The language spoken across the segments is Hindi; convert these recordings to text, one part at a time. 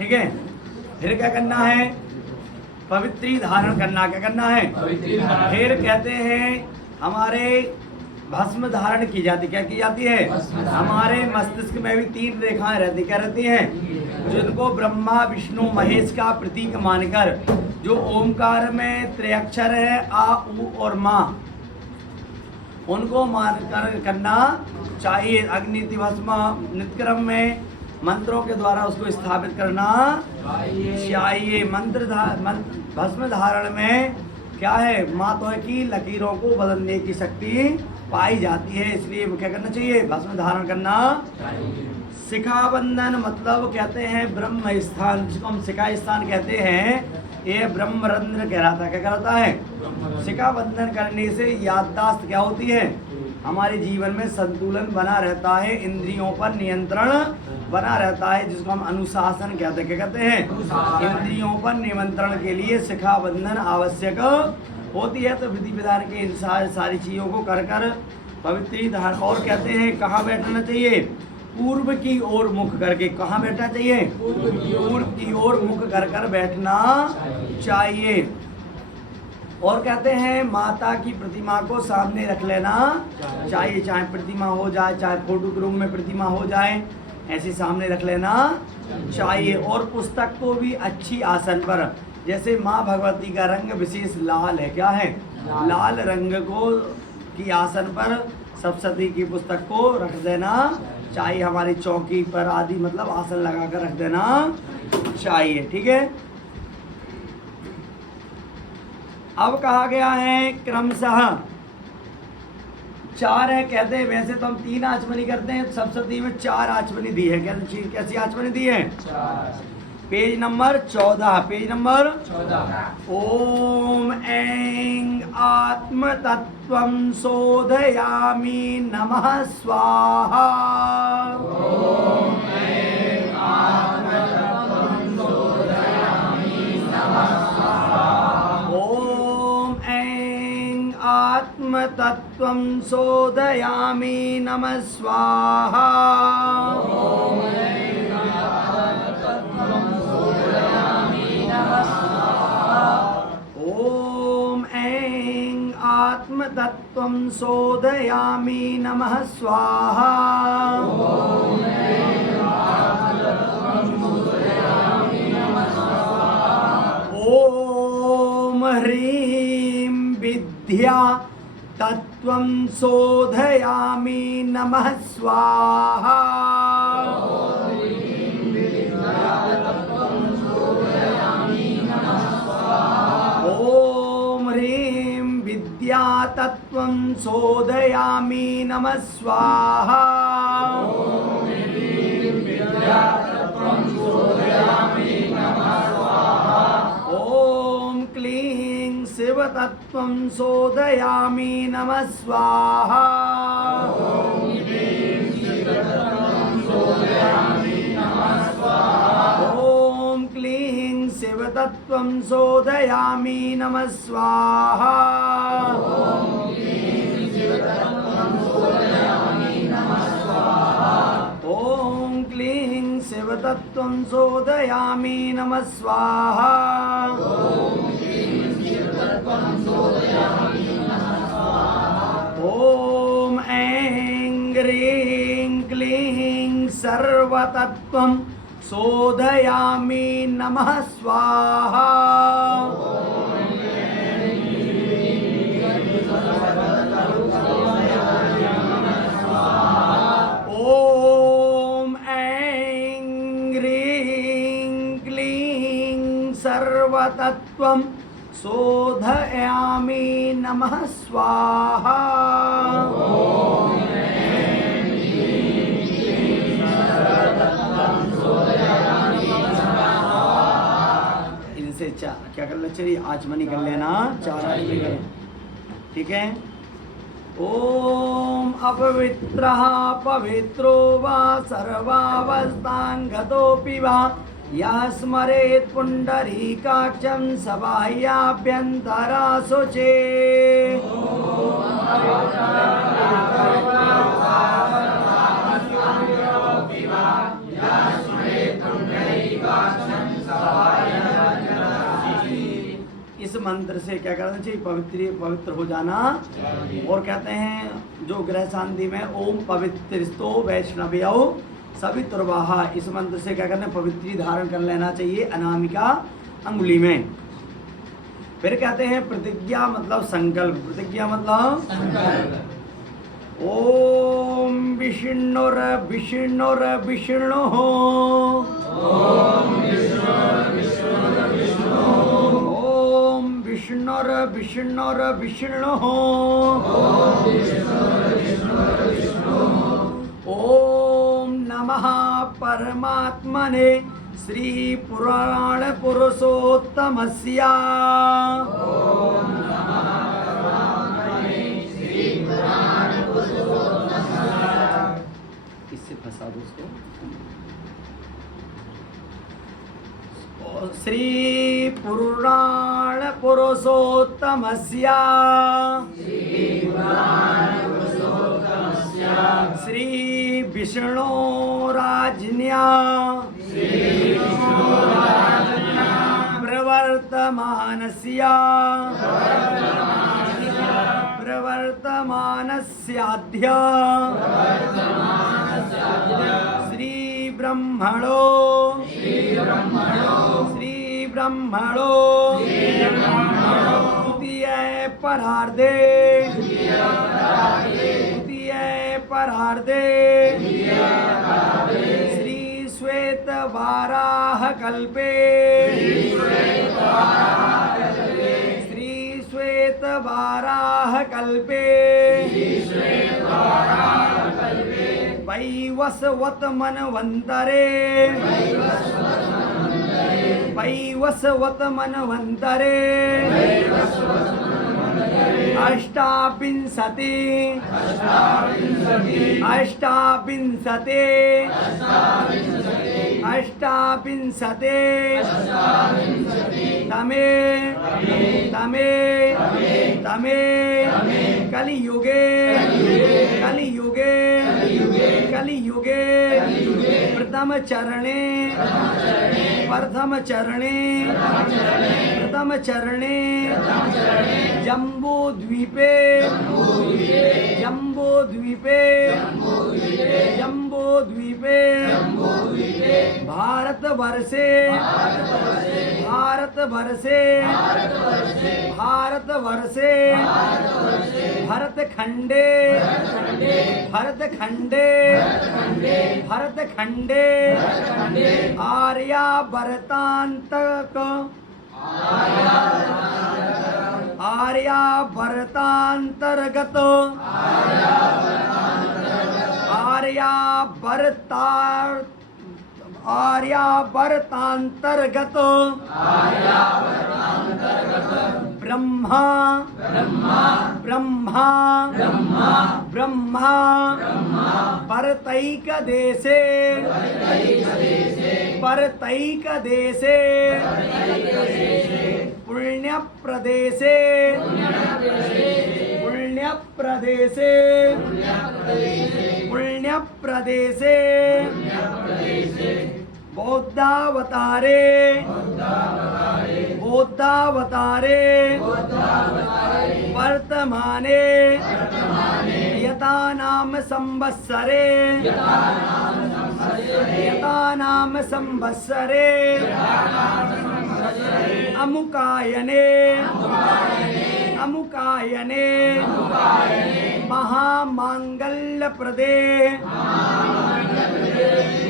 ठीक है। फिर क्या करना है? पवित्री धारण करना। क्या करना है? फिर कहते हैं हमारे भस्म धारण की जाती। क्या की जाती है? हमारे मस्तिष्क में भी 3 रेखाएं रहती। क्या रहती हैं? जिनको ब्रह्मा विष्णु महेश का प्रतीक मानकर, जो ओमकार में त्रयाक्षर है आ उ और माँ, उनको मानकर करना चाहिए। अग्नि भस्म नित्यक्रम में मंत्रों के द्वारा उसको स्थापित करना चाहिए। भस्म धारण में क्या है? मातों की लकीरों को बदलने की शक्ति पाई जाती है, इसलिए क्या करना चाहिए? भस्म धारण करना। शिखा बंधन मतलब कहते हैं ब्रह्म स्थान, जिसको हम शिखा स्थान कहते हैं, ये ब्रह्मरंध्र कहलाता है। क्या कहलाता है? शिखा बंधन करने से याददाश्त क्या होती है? हमारे जीवन में संतुलन बना रहता है, इंद्रियों पर नियंत्रण बना रहता है, जिसको हम अनुशासन कहते हैं। क्या कहते हैं? इंद्रियों पर नियंत्रण के लिए शिखा बंधन आवश्यक होती है। तो विधि विधान के इन सारी चीज़ों को कर कर पवित्री धारण। और कहते हैं कहाँ बैठना चाहिए? पूर्व की ओर मुख करके। कहाँ बैठना चाहिए? पूर्व की ओर मुख कर कर बैठना चाहिए। और कहते हैं माता की प्रतिमा को सामने रख लेना चाहिए। चाहे प्रतिमा हो जाए, चाहे फोटो के रूम में प्रतिमा हो जाए, ऐसे सामने रख लेना चाहिए। और पुस्तक को भी अच्छी आसन पर, जैसे माँ भगवती का रंग विशेष लाल है। क्या है? लाल रंग को की आसन पर सप्तशती की पुस्तक को रख देना चाहिए। हमारी चौकी पर आदि मतलब आसन लगा कर रख देना चाहिए। ठीक है। अब कहा गया है क्रमशः 4 है। कहते हैं वैसे तो हम 3 आचमनी करते हैं, सप्तशती में 4 आचमनी दी है। कैसी आचमनी दी है? 4। Page number 14। Page number 14। ओम ऐं आत्म तत्वं शोधयामि नमः स्वाहा। ओम ऐं आत्म तत्वं शोधयामि नमः स्वाहा। ओम ऐं आत्म तत्वं शोधयामि नमः स्वाहा। ओम ऐं आत्म तत्वं शोधयामि नमः स्वाहा। ओम ऐं आत्म तत्वं शोधयामि नमः स्वाहा। ओम ह्रीं विद्या तत्वं शोधयामि नमः स्वाहा। ओम ह्रीं विद्या तत्वं शोधयामि नमः स्वाहा। ओम ह्रीं विद्या तत्वं शोधयामि नमः स्वाहा। ओम क्लीं शिव तत्वं शोधयामि नमः स्वाहा। ओम क्लीं शिव तत्वं शोधयामि नमः स्वाहा। ओम क्लीं शिव तत्वं शोधयामि नमः स्वाहा। ओम क्लीं शिव तत्वं शोधयामि नमः स्वाहा। ओम क्लीं शिव तत्वं शोधयामि नमः स्वाहा। ओम क्लीं शिव तत्वं शोधयामि नमः स्वाहा। ओम ऐं ह्रीं क्लीं सर्वतत्वं शोधयामि नमः स्वाहा। ओम ऐं ह्रीं क्लीं सर्वतत्वं शोधयामि नमः स्वाहा। क्या करना चाहिए? आचमनी कर लेना, 4 आचमनी करें। ठीक है। ओम अपवित्रः पवित्रो वा सर्वावस्थां गतोऽपि वा यः स्मरेत् पुण्डरीकाक्षं स बाह्याभ्यन्तरा शुचे। ओम मंत्र से क्या करना चाहिए, पवित्र हो जाना। और कहते हैं जो ग्रह शांति में ओम पवित्रस्तो वैष्णव्यो सवितुर्वाहा, इस मंत्र से क्या करना, पवित्री धारण कर लेना चाहिए अनामिका अंगुली में। फिर कहते हैं प्रतिज्ञा मतलब संकल्प, प्रतिज्ञा मतलब संकल्प। ओम विष्णुर विष्णुर विष्णु ओम विष्णुर विष्णुर विष्णु ओम नमः परमात्मने श्री पुराण पुरुषोत्तमस्य इससे फंसा दो उसको। श्री पुराण पुरुषोत्तमस्य श्री विष्णुराज्ञया प्रवर्तमानस्य प्रवर्तमानस्याद्य श्री ब्रह्मणो द्वितीय परार्धे श्री श्वेत वाराह कल्पे श्री श्वेत वाराह कल्पे वैवस्वत मनवंतरे अष्टाविंशति तमे कलियुगे प्रथम चरणे जम्बूद्वीपे भारतवर्षे भरतखंडे आर्यावर्तांतक आर्यावर्तांतर्गत ब्रह्मा परतैक देशे पुण्य प्रदेशे बौद्धावतारे वर्तमाने यथा नाम संवत्सरे अमुकायने महामांगल्यप्रदे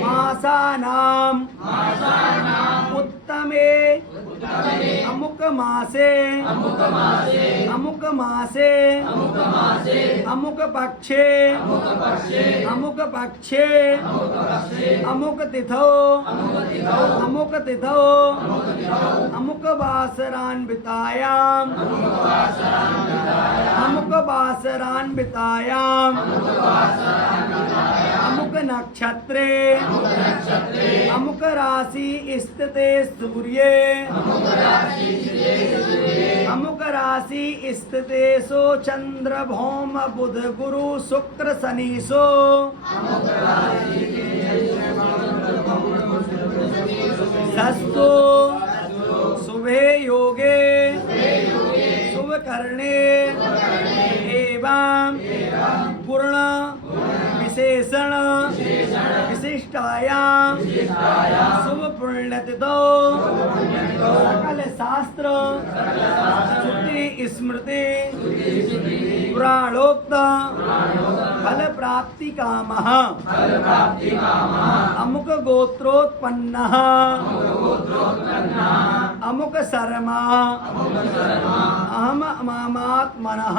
मासानाम उत्तमे अमुक मासे अमुक पक्षे अमुक तिथौ अमुक वासरान्वितायाम् अमुक नक्षत्रे अमुक राशि स्थिते सूर्ये अमुक राशि स्थितेषु चंद्र भौम बुध गुरु शुक्र शनिषु सस्तु शुभे योगे करणे एवं गुण विशेषण विशिष्टायां शुभ पुण्यतिथौ सकल शास्त्र श्रुति स्मृति पुराणोक्त फल प्राप्ति कामः अमुक गोत्रोत्पन्नः अमुक शर्मा अहम मामात्मनः।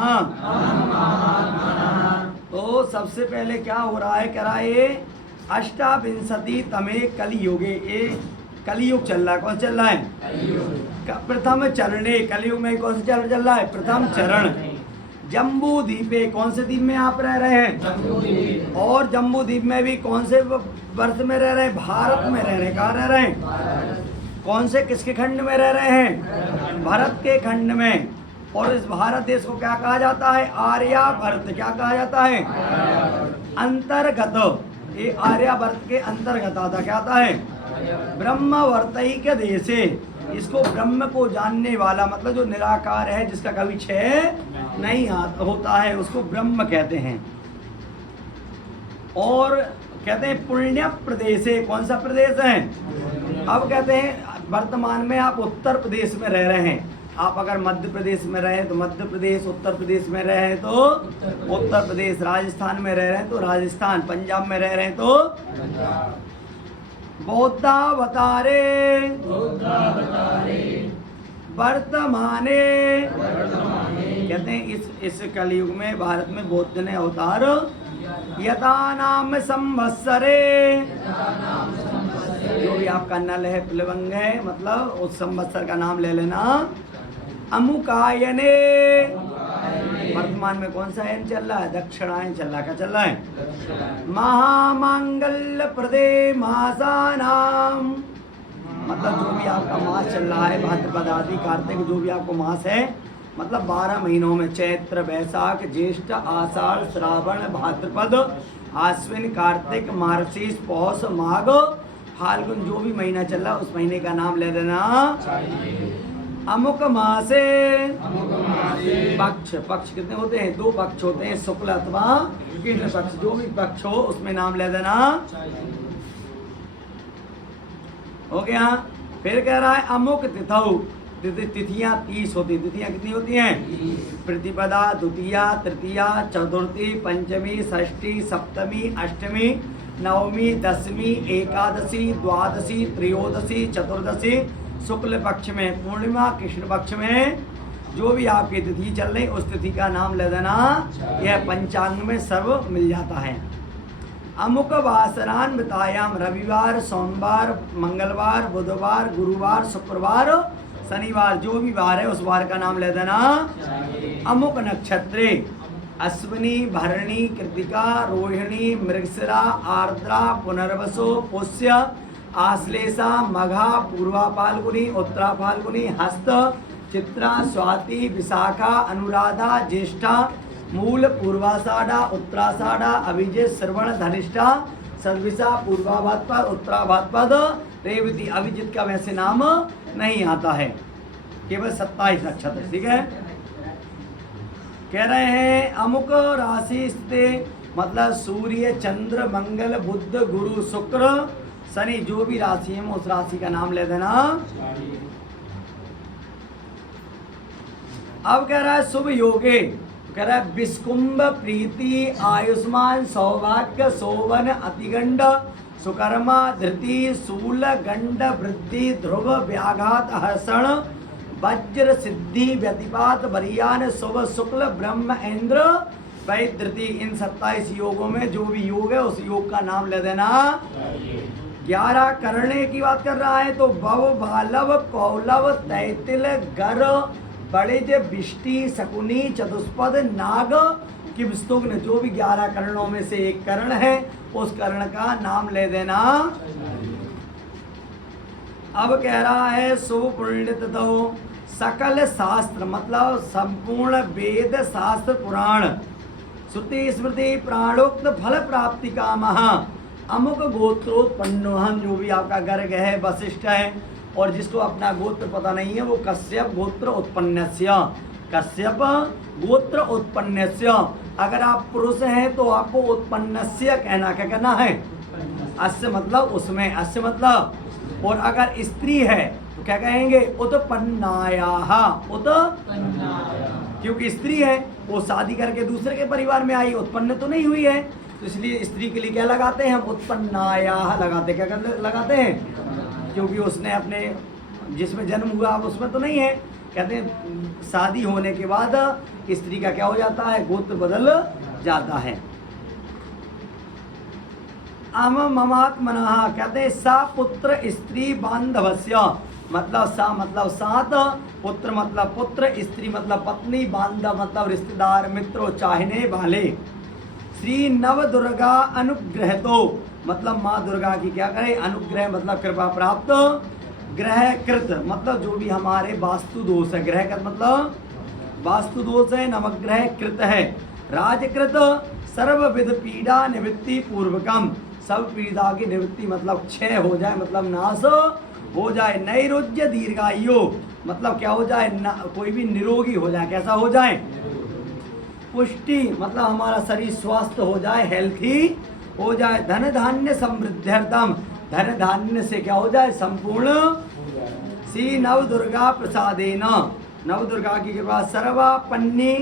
तो सबसे पहले क्या हो रहा है, कह रहा है ये अष्टाविंशति तमे कलियुगे, ये कलियुग चल रहा है। कौन चल रहा है? प्रथम चरणे, कलियुग में कौन सा चल रहा है? प्रथम चरण। जम्बू द्वीपे, कौन से द्वीप में आप रह रहे हैं? और जम्बू द्वीप में भी कौन से वर्ष में रह रहे हैं? भारत में रह रहे हैं। कहाँ रह रहे हैं? कौन से किसके खंड में रह रहे हैं? भारत के खंड में। और इस भारत देश को क्या कहा जाता है? आर्यावर्त। क्या कहा जाता है? अंतर्गत। ये आर्यावर्त के अंतर्गत आता। क्या आता है? ब्रह्मवर्तैक देशे। इसको ब्रह्म को जानने वाला, मतलब जो निराकार है, जिसका कभी क्षय नहीं होता है, उसको ब्रह्म कहते हैं। और कहते हैं पुण्य प्रदेश है। कौन सा प्रदेश है? अब कहते हैं वर्तमान में आप उत्तर प्रदेश में रह रहे हैं। आप अगर मध्य प्रदेश में रहे तो मध्य प्रदेश, उत्तर प्रदेश में रहे तो उत्तर प्रदेश, राजस्थान में रह रहे हैं तो राजस्थान, पंजाब में रह रहे हैं तो बौद्धावतारे वर्तमाने। कहते हैं इस कलयुग में भारत में बौद्ध ने अवतार यथा नाम संवत्सरे, जो भी आपका नल है, प्लवंग है, मतलब उस संवत्सर का नाम ले लेना। अमुकायने, वर्तमान में कौन सा यन चल रहा है? दक्षिणायन चल रहा है। क्या चल रहा है? महामांगल्य प्रदे मासानाम, मतलब जो भी आपका मास चल रहा है, भाद्रपद आदि कार्तिक, जो भी आपको मास है, मतलब 12 महीनों में चैत्र वैशाख ज्येष्ठ आषाढ़ श्रावण भाद्रपद आश्विन कार्तिक मार्गशीर्ष पौष माघ फाल्गुन, जो भी महीना चल रहा है उस महीने का नाम ले लेना। अमुक मासे, पक्ष, पक्ष कितने होते हैं? 2 पक्ष होते हैं, शुक्ल अथवा कृष्ण पक्ष। जो भी पक्ष हो उसमें नाम ले देना। हो गया। फिर कह रहा है अमुक तिथौ, तिथियां 30 होती। तिथियां कितनी होती हैं? प्रतिपदा, द्वितीया, तृतीया, चतुर्थी, पंचमी, षष्ठी, सप्तमी, अष्टमी, नवमी, दशमी, एकादशी, द्वादशी, त्रयोदशी, चतुर्दशी, शुक्ल पक्ष में, पूर्णिमा कृष्ण पक्ष में, जो भी आपकी तिथि चल रही उस तिथि का नाम ले देना। यह पंचांग में सब मिल जाता है। अमुक वासरान बतायाम, रविवार, सोमवार, मंगलवार, बुधवार, गुरुवार, शुक्रवार, शनिवार, जो भी वार है उस वार का नाम ले देना। अमुक नक्षत्रे अश्विनी, भरणी, कृतिका, रोहिणी, मृगशिरा, आर्द्रा, पुनर्वसु, पुष्य, आश्लेषा, मघा, पूर्वा फाल्गुनी, उत्तरा फाल्गुनी, हस्त, चित्रा, स्वाति, विशाखा, अनुराधा, ज्येष्ठा, मूल, पूर्वाषाढ़ा, उत्तराषाढ़ा, अभिजित, श्रवण, धनिष्ठा, सर्विसा, पूर्वाभाद्रपद, उत्तराभाद्रपद, रेवती। अभिजित का वैसे नाम नहीं आता है, केवल 27 नक्षत्र। ठीक है। कह रहे हैं अमुक राशि स्थित, मतलब सूर्य, चंद्र, मंगल, बुध, गुरु, शुक्र, शनि, जो भी राशि है उस राशि का नाम ले देना। अब कह रहा है शुभ योगे, कह रहा है विस्कुंभ, प्रीति, आयुष्मान, सौभाग्य, शोभन, अतिगंड, सुकर्मा, धृति, शूल, गंड, वृद्धि, ध्रुव, व्याघात, हर्षण, वज्र, सिद्धि, व्यतिपात, बरियान, शुभ, शुक्ल, ब्रह्म, इंद्र, वैधृति। इन 27 योगों में जो भी योग है उस योग का नाम ले देना। 11 करने की बात कर रहा है तो भव, बालव, कौलव, तैतिल, गर, बड़िज, बिष्टि, शकुनी, चतुष्पद, नाग, किंस्तुग्न, जो भी 11 करणों में से एक करण है उस करण का नाम ले देना। अब कह रहा है सुपुण्यतिथौ सकल शास्त्र, मतलब संपूर्ण वेद शास्त्र पुराण, श्रुति स्मृति प्राणोक्त फल प्राप्ति कामः, अमुक गोत्रोत्पन्नोहम, जो भी आपका गर्ग है, वशिष्ठ है, और जिसको अपना गोत्र पता नहीं है वो कश्यप गोत्र उत्पन्नस्य, कश्यप गोत्र उत्पन्नस्य। अगर आप पुरुष हैं तो आपको उत्पन्नस्य कहना, क्या कहना है? अस्य मतलब उसमें, अस्य मतलब। और अगर स्त्री है तो क्या कहेंगे? उत्पन्नायाः, क्योंकि स्त्री है वो शादी करके दूसरे के परिवार में आई, उत्पन्न तो नहीं हुई है, तो इसलिए स्त्री के लिए क्या लगाते हैं हम? उत्पन्नायाः लगाते। क्या लगाते हैं? क्योंकि उसने अपने जिसमें जन्म हुआ अब उसमें तो नहीं है। कहते हैं शादी होने के बाद स्त्री का क्या हो जाता है? गोत्र बदल जाता है। ममात्मनः कहते हैं सा पुत्र स्त्री बांधवस्य, मतलब सा मतलब सात, पुत्र मतलब पुत्र, स्त्री मतलब पत्नी, बांधव मतलब रिश्तेदार, मित्रों, चाहने वाले। श्री नव दुर्गा अनुग्रह तो मतलब माँ दुर्गा की क्या करे? अनुग्रह मतलब कृपा प्राप्त। ग्रह कृत मतलब जो भी हमारे वास्तु दोष है, ग्रह कृत मतलब वास्तु दोष है, नवग्रह कृत है। राजकृत सर्वविध पीड़ा निवृत्ति पूर्वकम, सब पीड़ा की निवृत्ति मतलब क्षय हो जाए, मतलब नाश हो जाए। नैरोग्य दीर्घायु मतलब क्या हो जाए? कोई भी निरोगी हो जाए, कैसा हो जाए? पुष्टि मतलब हमारा शरीर स्वस्थ हो जाए, हेल्थी हो जाए। धन धान्य समृद्ध्यर्थम, धन धान्य से क्या हो जाए? संपूर्ण। श्री नव दुर्गा प्रसादेन, नव दुर्गा की कृपा सर्वापन्नी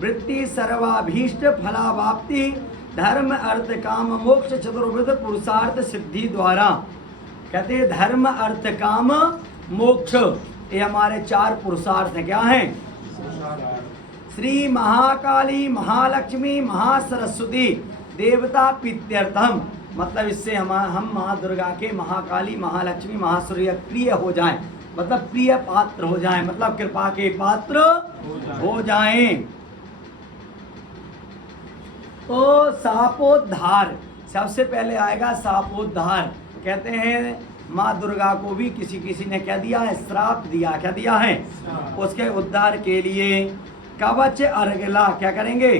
वृत्ति सर्वाभीष्ट फलावाप्ति धर्म अर्थ काम मोक्ष चतुर्विध पुरुषार्थ सिद्धि द्वारा। कहते हैं धर्म अर्थ काम मोक्ष, ये हमारे चार पुरुषार्थ हैं। क्या हैं? श्री महाकाली महालक्ष्मी महासरस्वती देवता प्रीत्यर्थम, मतलब इससे हम माँ दुर्गा के महाकाली महालक्ष्मी महासूर्य प्रिय हो जाएं, मतलब प्रिय पात्र हो जाएं, मतलब कृपा के पात्र हो जाएं। तो सापोद्धार, सबसे पहले आएगा सापोद्धार। कहते हैं माँ दुर्गा को भी किसी ने क्या दिया है? श्राप दिया। क्या दिया है? उसके उद्धार के लिए कवच अर्गला क्या करेंगे?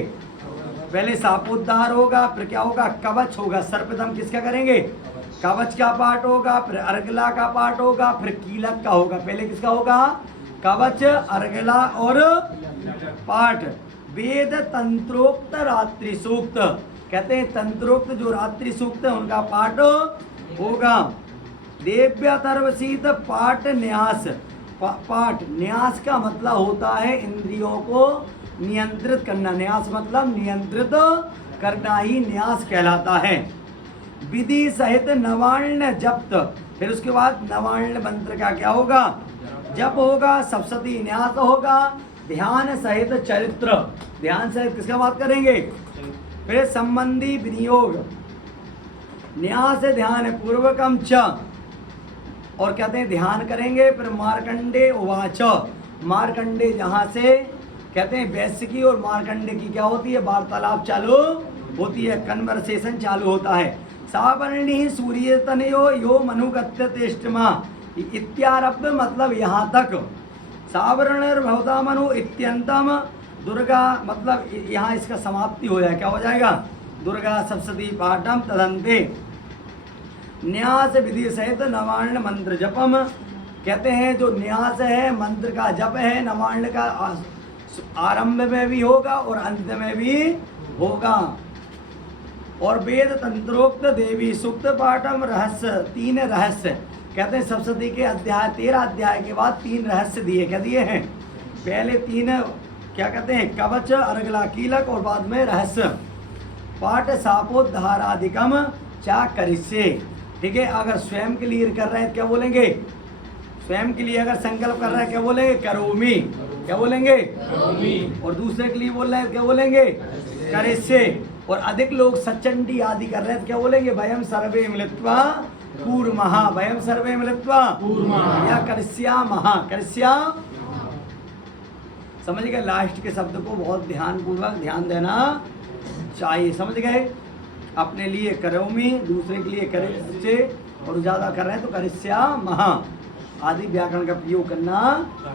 पहले सापोद्धार होगा, फिर क्या होगा? कवच होगा। सर्वप्रथम किसका करेंगे? कवच का पाठ होगा, फिर अर्गला का पाठ होगा, फिर कीलक का होगा। पहले किसका होगा? कवच, अर्गला और पाठ। वेद तंत्रोक्त रात्रि सूक्त, कहते हैं तंत्रोक्त जो रात्रि सूक्त है उनका पाठ होगा। देव्यतर्वशीत पाठ न्यास, पाठ न्यास का मतलब होता है इंद्रियों को नियंत्रित करना। न्यास मतलब नियंत्रित करना ही न्यास कहलाता है। विधि सहित नवार्ण जप्त, फिर उसके बाद नवार्ण मंत्र का क्या होगा? जप होगा। सप्तशती न्यास होगा। ध्यान सहित चरित्र, ध्यान सहित किसका बात करेंगे? फिर संबंधी विनियोग, न्यास ध्यान पूर्वकम च, और कहते हैं ध्यान करेंगे। फिर मार्कंडे उवाच, मार्कंडे जहाँ से कहते हैं वैश्य की और मार्कंडे की क्या होती है? वार्तालाप चालू होती है, कन्वर्सेशन चालू होता है। सावर्णी सूर्य तनयो यो मनुगत्य तेष्टमा इत्यारभ्य मतलब यहाँ तक। सावरणर्भवता मनु इत्यंतम दुर्गा मतलब यहाँ इसका समाप्ति हो जाए। क्या हो जाएगा? दुर्गा सप्तशती पाठम तदंते न्यास विधि सहित नवार्ण मंत्र जपम, कहते हैं जो न्यास है मंत्र का जप है, नवार्ण का आरंभ में भी होगा और अंत में भी होगा। और वेद तंत्रोक्त देवी सूक्त पाठम रहस्य, 3 रहस्य, कहते हैं सप्तशती के अध्याय 13 अध्याय के बाद 3 रहस्य दिए। क्या दिए हैं? पहले 3 क्या कहते हैं? कवच, अर्गला, कीलक और बाद में रहस्य। पाठ सापोद्धारादिकम चा करिष्ये, ठीक है। अगर स्वयं के लिए कर रहे हैं क्या बोलेंगे? स्वयं के लिए अगर संकल्प कर रहे हैं क्या बोलेंगे? करोमि। क्या बोलेंगे? करोमि। और दूसरे के लिए बोल रहे हैं क्या बोलेंगे? करिष्ये। और अधिक लोग सचंडी आदि कर रहे हैं क्या बोलेंगे? वयम सर्वे मिलित्वा कूर्मः, वयम सर्वे मिलित्वा कूर्मः, या करिष्यामः, करिष्या। समझ गए? लास्ट के शब्द को बहुत ध्यानपूर्वक ध्यान देना चाहिए। समझ गए? अपने लिए करोमि, दूसरे के लिए करिष्ये, और ज़्यादा कर रहे हैं तो करिष्यामः आदि व्याकरण का प्रयोग करना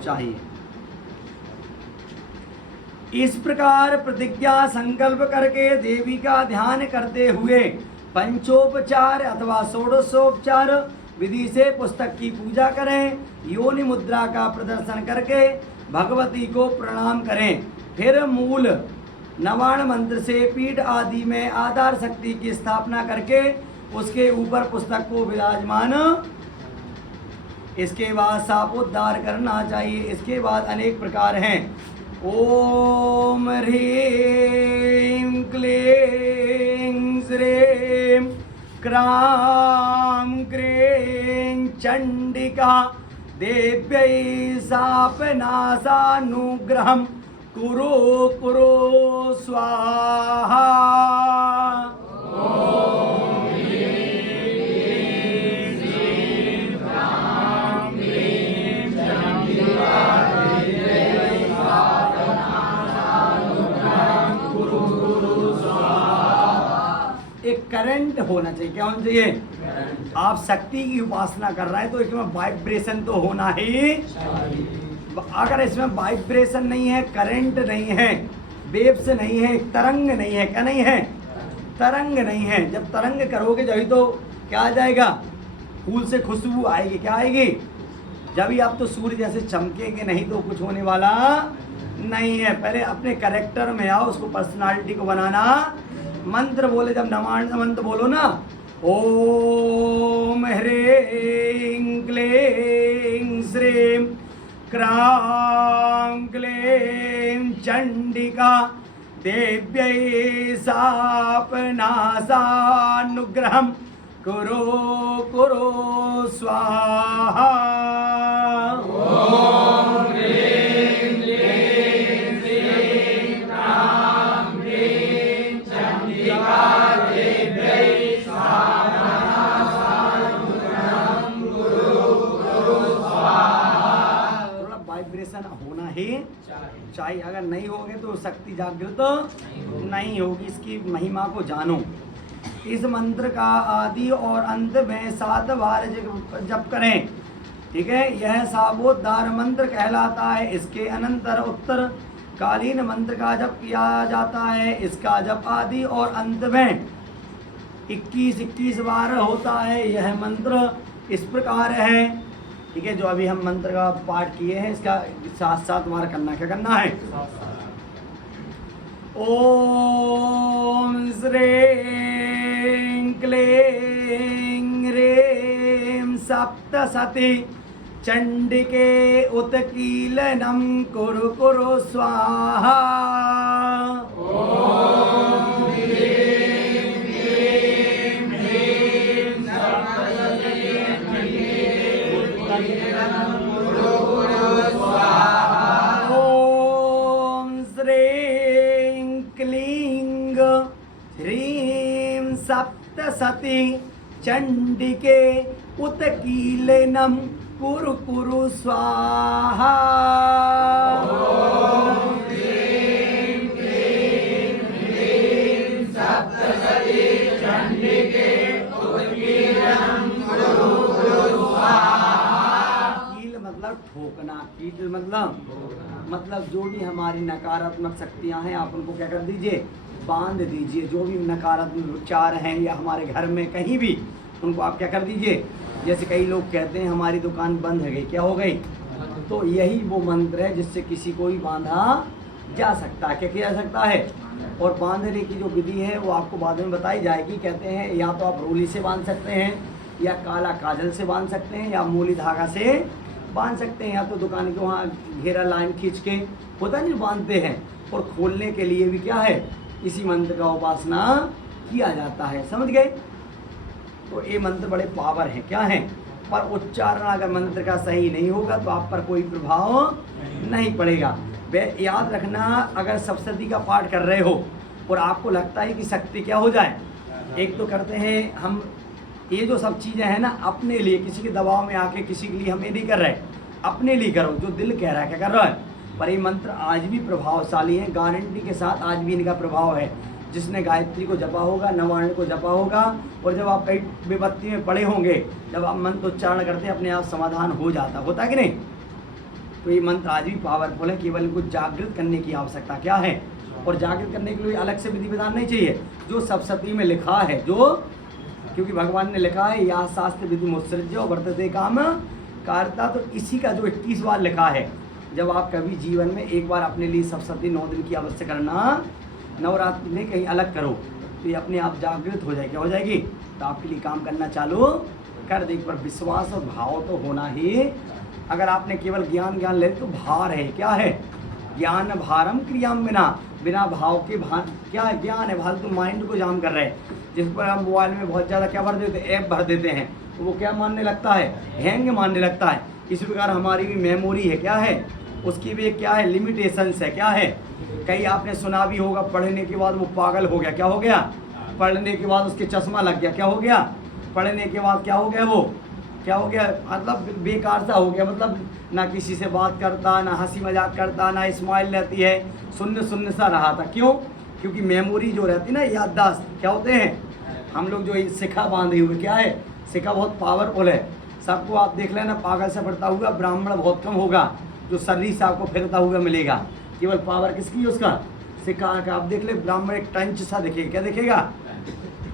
चाहिए। इस प्रकार प्रतिज्ञा संकल्प करके देवी का ध्यान करते हुए पंचोपचार अथवा षोडशोपचार विधि से पुस्तक की पूजा करें। योनि मुद्रा का प्रदर्शन करके भगवती को प्रणाम करें। फिर मूल नवाण मंत्र से पीठ आदि में आधार शक्ति की स्थापना करके उसके ऊपर पुस्तक को विराजमान। इसके बाद सापोद्धार करना चाहिए। इसके बाद अनेक प्रकार हैं। ओम ह्रीं क्लीं श्रीं क्रां क्रीं चंडिका देव्यै शापनाशानुग्रहं कुरु कुरु स्वाहा। एक करंट होना चाहिए। क्या होना चाहिए? आप शक्ति की उपासना कर रहे हैं तो इसमें वाइब्रेशन तो होना ही। अगर इसमें वाइब्रेशन नहीं है, करंट नहीं है, वेव्स नहीं है, तरंग नहीं है, क्या नहीं है? तरंग नहीं है। जब तरंग करोगे जब तो क्या आ जाएगा? फूल से खुशबू आएगी। क्या आएगी? जब ही आप तो सूर्य जैसे चमकेंगे, नहीं तो कुछ होने वाला नहीं है। पहले अपने कैरेक्टर में आओ, उसको पर्सनालिटी को बनाना। मंत्र बोले जब नवाण मंत्र बोलो ना, ओम ह्रीं क्लीं श्रीं क्रां क्लीं चंडिका देव्यै शापनाशानुग्रहं कुरु कुरु स्वाहा। ओम ह्रीं क्लीं श्रीं क्रां क्लीं चंडिका देव्यै शापनाशानुग्रहं कुरु कुरु स्वाहा। थोड़ा वाइब्रेशन होना ही चाहिए। अगर नहीं होगे तो शक्ति जागृत नहीं होगी। इसकी महिमा को जानो। इस मंत्र का आदि और अंत में 7 बार जप करें। ठीक है, यह साबोद्धार मंत्र कहलाता है। इसके अनंतर उत्तर कालीन मंत्र का जप किया जाता है। इसका जप आदि और अंत में 21-21 बार होता है। यह मंत्र इस प्रकार है। ठीक है, जो अभी हम मंत्र का पाठ किए हैं इसका 7 बार करना। क्या करना है? ओम श्रीं क्लीं ह्रीं सप्तशती चंडिके उत्कीलनं कुरु कुरु स्वाहा। ओम ह्रीं क्लीं ह्रीं सप्तशती चंडिके उत्कीलनं कुरु कुरु स्वाहा। ओम श्रीं क्लीं ह्रीं सप्तशती चंडिके उत्कीलनं कुरु कुरु स्वाहा। ओम ह्रीं क्लीं ह्रीं सप्तशती चंडिके उत्कीलनं कुरु कुरु स्वाहा। कील मतलब ठोकना। कील मतलब जो भी हमारी नकारात्मक शक्तियां हैं आप उनको क्या कर दीजिए? बांध दीजिए। जो भी नकारात्मक विचार हैं या हमारे घर में कहीं भी, उनको आप क्या कर दीजिए? जैसे कई लोग कहते हैं हमारी दुकान बंद हो गई। क्या हो गई? तो यही वो मंत्र है जिससे किसी को भी बांधा जा सकता है। क्या किया जा सकता है? और बांधने की जो विधि है वो आपको बाद में बताई जाएगी। कहते हैं या तो आप रोली से बांध सकते हैं, या काला काजल से बांध सकते हैं, या मूली धागा से बांध सकते हैं, या तो दुकान के वहाँ घेरा लाइन खींच के होता नहीं बांधते हैं। और खोलने के लिए भी क्या है? इसी मंत्र का उपासना किया जाता है। समझ गए? तो ये मंत्र बड़े पावर हैं। क्या हैं? पर उच्चारण अगर मंत्र का सही नहीं होगा तो आप पर कोई प्रभाव नहीं पड़ेगा। वे याद रखना, अगर सप्तशती का पाठ कर रहे हो और आपको लगता है कि शक्ति क्या हो जाए, एक तो करते हैं हम ये जो सब चीज़ें हैं ना अपने लिए, किसी के दबाव में आके किसी के लिए हम ये नहीं कर रहे, अपने लिए करो जो दिल कह रहा है। क्या कर रहा है? पर ये मंत्र आज भी प्रभावशाली है, गारंटी के साथ आज भी इनका प्रभाव है। जिसने गायत्री को जपा होगा, नवार्ण को जपा होगा, और जब आप कई विपत्ति में पड़े होंगे, जब आप मंत्र उच्चारण करते हैं अपने आप समाधान हो जाता, होता कि नहीं? तो ये मंत्र आज भी पावरफुल है। केवल इनको जागृत करने की आवश्यकता क्या है? और जागृत करने के लिए अलग से विधि विधान नहीं चाहिए। जो सप्तशती में लिखा है, जो क्योंकि भगवान ने लिखा है या शास्त्र विधि मुत्सृज्य वर्तते काम कारता। तो इसी का जो 21 बार लिखा है, जब आप कभी जीवन में एक बार अपने लिए सप्तशती 9 दिन की अवश्य करना, नवरात्रि में कहीं अलग करो तो ये अपने आप जागृत हो जाएगी। क्या हो जाएगी? तो आपके लिए काम करना चालू कर दे। पर विश्वास और भाव तो होना ही। अगर आपने केवल ज्ञान ले तो भार है। क्या है? ज्ञान भारम क्रियाम बिना भाव के भान क्या है? ज्ञान है। फालतू माइंड को जाम कर रहे हैं, जिस पर हम मोबाइल में बहुत ज़्यादा क्या भर देते हैं, ऐप भर देते हैं, तो वो क्या मानने लगता है? हैंग मानने लगता है। इसी प्रकार हमारी भी मेमोरी है, क्या है? उसकी भी क्या है? लिमिटेशंस है। क्या है? कहीं आपने सुना भी होगा, पढ़ने के बाद वो पागल हो गया। क्या हो गया? पढ़ने के बाद उसके चश्मा लग गया। क्या हो गया? पढ़ने के बाद क्या हो गया? वो क्या हो गया? मतलब बेकार सा हो गया। मतलब ना किसी से बात करता, ना हंसी मजाक करता, ना स्माइल रहती है, शून्य सा रहा था। क्यों? क्योंकि मेमोरी जो रहती ना, याददाश्त, क्या होते हैं हम लोग जो शिखा बांधे हुए, क्या है? शिखा बहुत पावरफुल है। सबको आप देख लेना, पागल से बढ़ता हुआ ब्राह्मण बहुत कम होगा जो शरीर से आपको फिरता हुआ मिलेगा। केवल पावर किसकी है? उसका शिखा का। आप देख ले, ब्राह्मण एक टंच सा दिखेगा। क्या दिखेगा?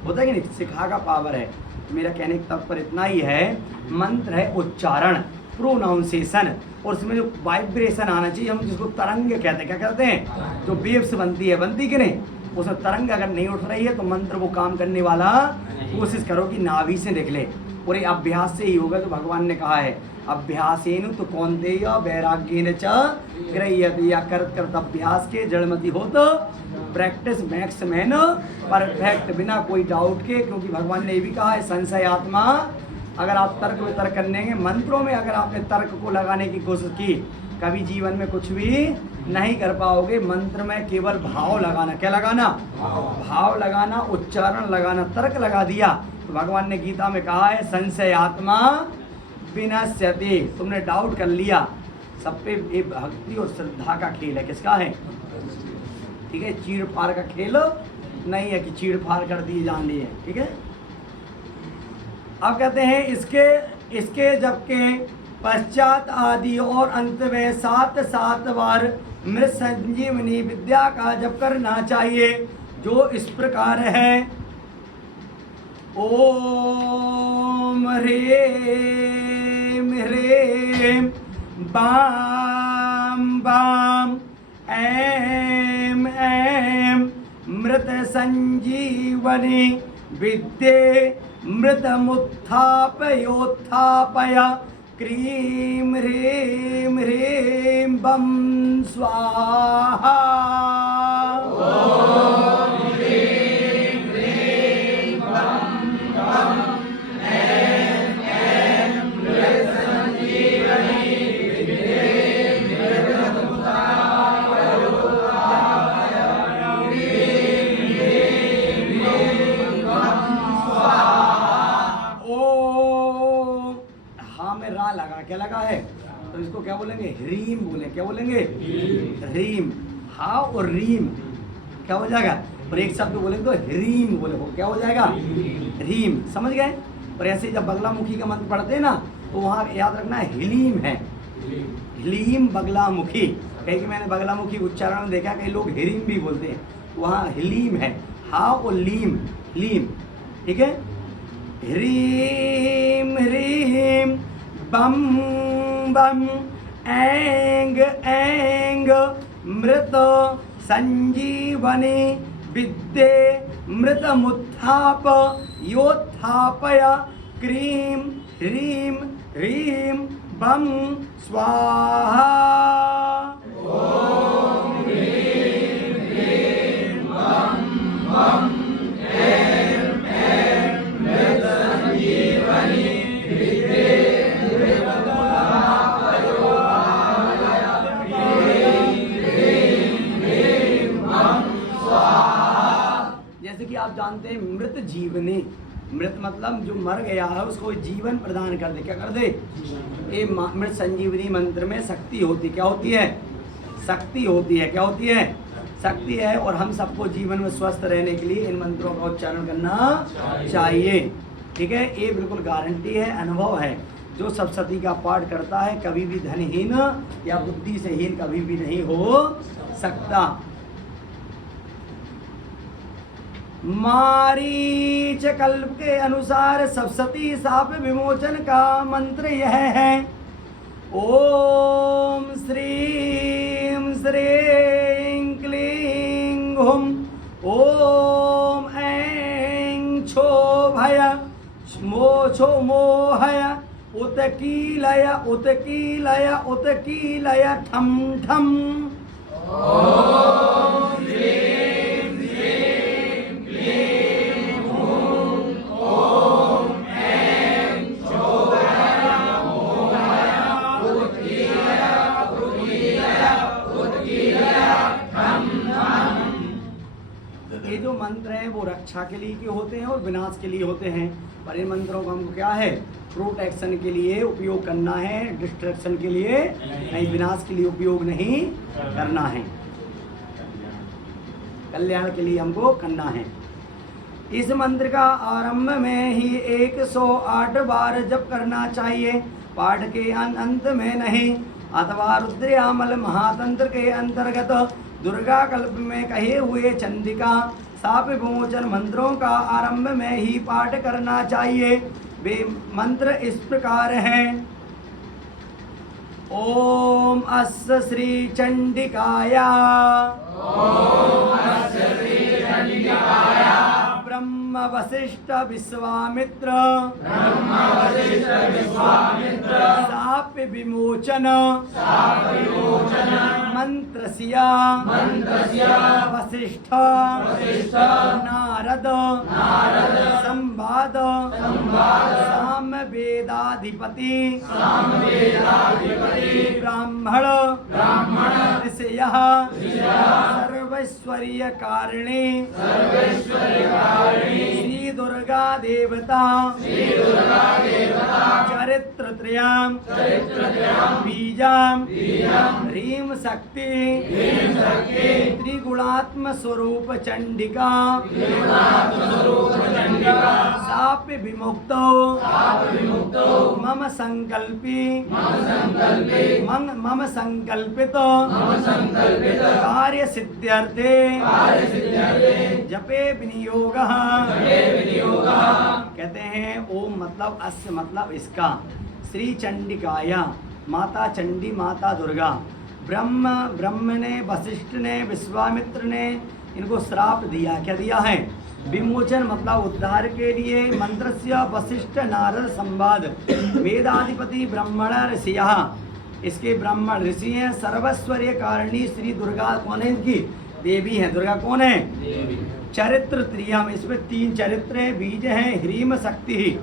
होता है कि नहीं? शिखा का पावर है। मेरा कहने का तात्पर्य इतना ही है, मंत्र है उच्चारण, प्रोनाउंसिएशन, और उसमें जो वाइब्रेशन आना चाहिए, हम जिसको तरंग कहते हैं। क्या कहते हैं? जो वेव्स बनती है, बनती कि नहीं, उसमें तरंग अगर नहीं उठ रही है तो मंत्र वो काम करने वाला। कोशिश करो कि नाभि से निकले, पूरे अभ्यास से ही होगा। तो भगवान ने कहा है अभ्यासेन तो कौन्तेय वैराग्येन च गृह्यते, या करत अभ्यास के जड़मति हो तो प्रैक्टिस मैक्स मैन परफेक्ट, बिना कोई डाउट के। क्योंकि भगवान ने ये भी कहा है संशय आत्मा। अगर आप तर्क में तर्क करने के, मंत्रों में अगर आपने तर्क को लगाने की कोशिश की, कभी जीवन में कुछ भी नहीं कर पाओगे। मंत्र में केवल भाव लगाना। क्या लगाना? भाव लगाना, उच्चारण लगाना। तर्क लगा दिया तो भगवान ने गीता में कहा है संशय आत्मा विनश्यति। तुमने डाउट कर लिया। सब पे ये भक्ति और श्रद्धा का खेल है। किसका है? ठीक है, चीड़ फाड़ का खेल नहीं है कि चीड़ फाड़ कर दिए जान लिए। ठीक है, अब कहते हैं इसके जबकि पश्चात आदि और अंत में 7 बार मृत संजीवनी विद्या का जप करना चाहिए, जो इस प्रकार है। ओम ह्रीं ह्रीं बाम बाम ऐं ऐं मृत संजीवनी विद्ये मृतमुत्थापयोत्थापय क्रीं ह्रीं ह्रीं बम स्वाहा। ओम ह्रीं ह्रीं बम बम ऐं ऐं मृत संजीवनी विद्ये मृतमुत्थापयोत्थापय क्रीं ह्रीं ह्रीं बम स्वाहा। ओम, हाँ में रा लगा। क्या लगा है? तो इसको क्या बोलेंगे? ह्रीम बोले। क्या बोलेंगे? ह्रीम। हा और रीम क्या हो जाएगा? और एक शब्द बोलेंगे तो ह्रीम बोले, हो क्या हो जाएगा? ह्रीम। समझ गए? और ऐसे जब बगलामुखी का मंत्र पढ़ते हैं ना, तो वहाँ याद रखना हीलीम है। हीलीम बगलामुखी। कहीं कि मैंने बगलामुखी उच्चारण में देखा, कई लोग हीरीम भी बोलते हैं, वहाँ हीलीम है। हा और लीम, लीम। ठीक है, ह्रीम ह्रीम बम बम ऐंग ऐंग मृत संजीवनी विद्ये मृतमुत्थाप योत्थापय क्रीं ह्रीं ह्रीं बम स्वाहा। ओम ह्रीं ह्रीं बम बम ऐं ऐं मृत संजीवनी विद्ये जैसे कि आप जानते हैं मृत जीवनी, मृत मतलब जो मर गया है उसको जीवन प्रदान कर दे। क्या कर दे? ये मृत संजीवनी मंत्र में शक्ति होती। क्या होती है? शक्ति होती है। क्या होती है? शक्ति है। और हम सबको जीवन में स्वस्थ रहने के लिए इन मंत्रों का उच्चारण करना चाहिए। ठीक है, ये बिल्कुल गारंटी है, अनुभव है। जो सप्तशती का पाठ करता है कभी भी धनहीन या बुद्धि से हीन कभी भी नहीं हो सकता। मारीच कल्प के अनुसार सप्तशती शाप विमोचन का मंत्र यह है। ओम श्रीं श्रीं क्लीं हुम ओम ऐं क्षोभय मोक्षो मोहय उत्कीलय उत्कीलय उत्कीलय ठम ठम। ओम श्रीं श्रीं क्लीं हुम ओम ऐं क्षोभय मोहय उत्कीलय उत्कीलय उत्कीलय ठम ठम। ये जो मंत्र हैं वो रक्षा के लिए होते हैं और विनाश के लिए होते हैं, पर इन मंत्रों का हमको क्या है, प्रोटेक्शन के लिए उपयोग करना है, डिस्ट्रैक्शन के लिए नहीं, विनाश के लिए उपयोग नहीं करना है, कल्याण के लिए हमको करना है। इस मंत्र का आरंभ में ही 108 बार जप करना चाहिए, पाठ के अंत में नहीं, अथवा रुद्रयामल महातंत्र के अंतर्गत दुर्गा कल्प में कहे हुए चंडिका शाप विमोचन मंत्रों का आरंभ में ही पाठ करना चाहिए। वे मंत्र इस प्रकार हैं। ओम अस्य श्री चंडिकाया ब्रह्म वशिष्ठ विश्वामित्र शाप विमोचन मंत्रस्य वशिष्ठ नारद संवाद साम वेदाधिपति ब्राह्मण ऋषयः सर्वैश्वर्य कारिणी श्री दुर्गा देवता चरित्र त्रयम् बीजाम् ह्रीं शक्ति त्रिगुणात्म स्वरूप चंडिका शाप विमुक्तो मम संकल्पी मम संकल्पित कार्य सिद्ध्यर्थे जपे विनियोगः। कहते हैं ओम मतलब अस्य मतलब इसका, श्री चंडिकाया माता चंडी माता दुर्गा, ब्रह्म ने वशिष्ठ ने विश्वामित्र ने इनको श्राप दिया, क्या दिया है, विमोचन मतलब उद्धार के लिए, मंत्रस्य वशिष्ठ नारद संवाद वेदाधिपति ब्राह्मण ऋषियः, इसके ब्राह्मण ऋषि हैं, सर्वस्वर्य कारिणी श्री दुर्गा कौन है, इनकी देवी है, दुर्गा कौन है, चरित्र त्रियम, इसमें 3 चरित्र हैं, बीज हैं, ह्रीम शक्ति ही,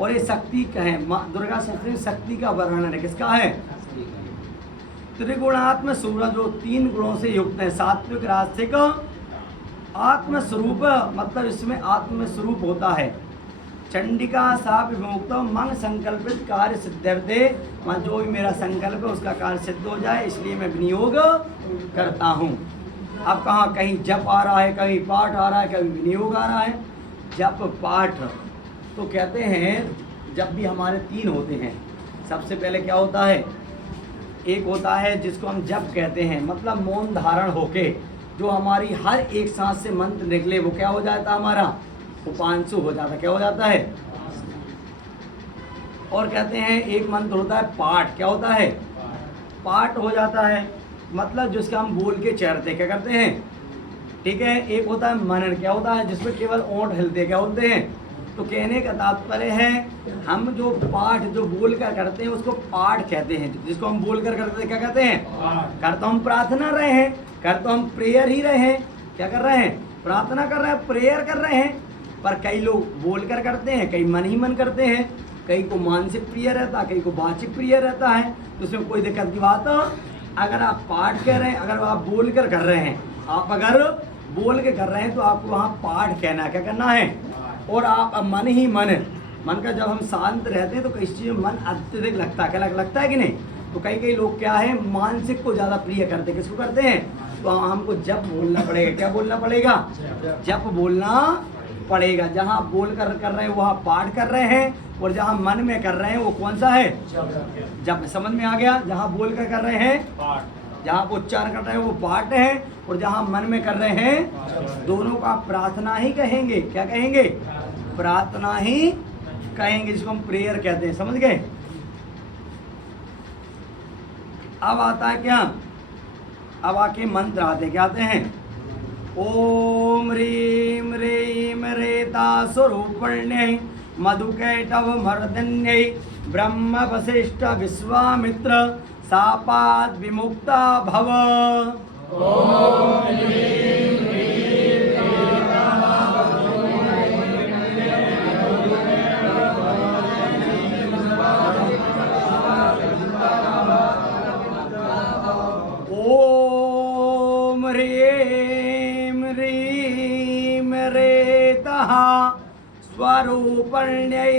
और ये शक्ति का है, दुर्गा शक्ति का वर्णन है, किसका है, त्रिगुणात्म सूरज, जो 3 गुणों से युक्त है, सात्विक राजसिक आत्मस्वरूप, मतलब इसमें आत्मस्वरूप होता है। चंडिका शाप विमुक्त मंग संकल्पित कार्य सिद्ध्यर्थे, जो भी मेरा संकल्प है उसका कार्य सिद्ध हो जाए, इसलिए मैं विनियोग करता हूँ। अब कहाँ कहीं जप आ रहा है, कहीं पाठ आ रहा है, कहीं विनियोग आ रहा है। जप पाठ तो कहते हैं जब भी हमारे 3 होते हैं, सबसे पहले क्या होता है, एक होता है जिसको हम जप कहते हैं, मतलब मौन धारण होके जो हमारी हर एक सांस से मंत्र निकले वो क्या हो जाता है, हमारा उपांशु हो जाता है, क्या हो जाता है। और कहते हैं एक मंत्र होता है पाठ, क्या होता है, पाठ हो जाता है, मतलब जिसका हम बोल के चढ़ते क्या करते हैं, ठीक है। एक होता है मनन, क्या होता है, जिसमें केवल ओंठ हिलते, क्या होते हैं। तो कहने का तात्पर्य है हम जो पाठ जो बोल कर करते हैं उसको पाठ कहते हैं, जिसको हम बोल कर करते हैं क्या कहते हैं, कर तो हम प्रार्थना रहे हैं, कर तो हम प्रेयर ही रहे हैं, क्या कर रहे हैं, प्रार्थना कर रहे हैं, प्रेयर कर रहे हैं। पर कई लोग बोल कर करते हैं, कई मन ही मन करते हैं, कई को मानसिक प्रिय रहता है, कई को वाचिक प्रिय रहता है, तो उसमें कोई दिक्कत की बात। अगर आप पाठ कह रहे हैं, अगर आप बोल कर कर रहे हैं, आप अगर बोल के कर रहे हैं तो आपको वहाँ पाठ कहना है, क्या करना है। और आप अब मन ही मन का जब हम शांत रहते हैं तो किसी चीज़ में मन अत्यधिक लगता है, क्या लगता है कि नहीं। तो कई लोग क्या है मानसिक को ज़्यादा प्रिय करते हैं, किसको करते हैं, तो हमको जप बोलना पड़ेगा, क्या बोलना पड़ेगा, जप बोलना पड़ेगा। जहाँ बोल कर रहे हैं वहाँ पाठ कर रहे हैं, और जहाँ मन में कर रहे हैं वो कौन सा है, जप। समझ में आ गया, जहाँ बोल कर रहे हैं जहाँ आप उच्चारण कर रहे हैं वो पाठ है, और जहाँ मन में कर रहे हैं दोनों का प्रार्थना ही कहेंगे। क्या कहेंगे? प्रार्थना ही कहेंगे, जिसको हम प्रेयर कहते हैं। समझ गए? अब आता है क्या? अब आके मंत्र आते क्या आते हैं? ओम ह्रीं ह्रीं रेता स्वरूपण्यै मधुकैटभ मर्दन्यै ब्रह्म वसिष्ठ विश्वामित्र शापात् विमुक्ता भव। ओम ह्रीं ह्रीं ओम ह्रीं ह्रीं रेतः स्वरूपण्यै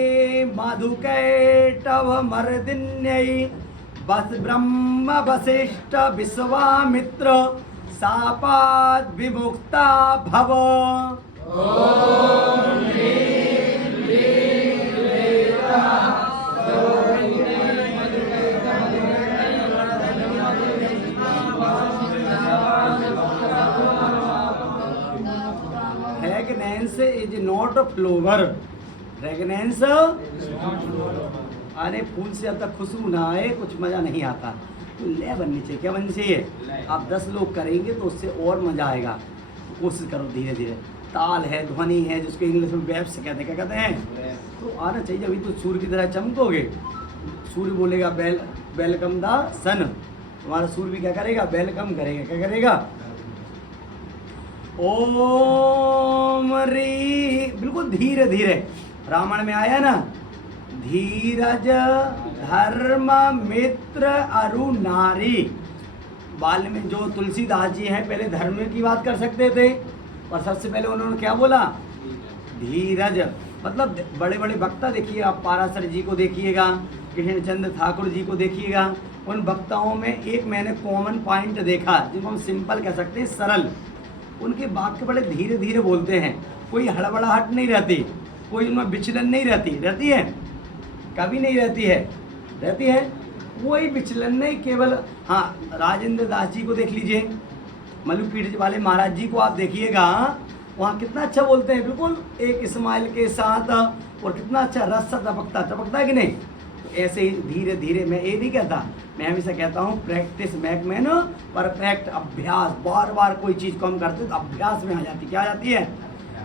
मधुकैटभ मर्दिन्यै बस ब्रह्म वसिष्ठ विश्वामित्र शापात् विमुक्ता भव। ओम ह्रीं ह्रीं रेतः Fragrance is not a flower. Fragrance अरे फूल से अब तक खुशबू ना आए कुछ मज़ा नहीं आता। तो लय बननी चाहिए। क्या बननी चाहिए? आप 10 लोग करेंगे तो उससे और मज़ा आएगा। कोशिश करो धीरे धीरे। ताल है, ध्वनि है, जिसको इंग्लिश में वेव्स कहते हैं। क्या कहते हैं? तो आना चाहिए। अभी तो सूर्य की तरह चमकोगे। सूर्य बोलेगा वेलकम द सन, तुम्हारा सूर्य भी क्या करेगा? वेलकम करेगा। क्या करेगा? ओम री, बिल्कुल धीरे धीरे। रामायण में आया ना, धीरज धर्म मित्र अरु नारी। बाल में जो तुलसीदास जी हैं पहले धर्म की बात कर सकते थे, और सबसे पहले उन्होंने क्या बोला? धीरज। मतलब बड़े बड़े वक्ता देखिए आप, पाराशर जी को देखिएगा, कृष्णचंद्र ठाकुर जी को देखिएगा। उन वक्ताओं में एक मैंने कॉमन पॉइंट देखा, जिनको हम सिंपल कह सकते हैं, सरल। उनके वाक्य बड़े धीरे धीरे बोलते हैं। कोई हड़बड़ाहट नहीं रहती, कोई उनमें विचलन नहीं रहती। रहती है? कभी नहीं रहती है। रहती है? कोई विचलन नहीं। केवल हाँ, राजेंद्र दास जी को देख लीजिए, मल्लुपीठ वाले महाराज जी को आप देखिएगा, वहाँ कितना अच्छा बोलते हैं, बिल्कुल एक स्माइल के साथ, और कितना अच्छा रस टपकता है कि नहीं? तो ऐसे ही धीरे धीरे। मैं ये नहीं कहता, मैं हमेशा कहता हूँ प्रैक्टिस मेक मैन परफेक्ट। अभ्यास, बार बार कोई चीज़ को हम करते तो अभ्यास में आ जाती। क्या आ जाती है?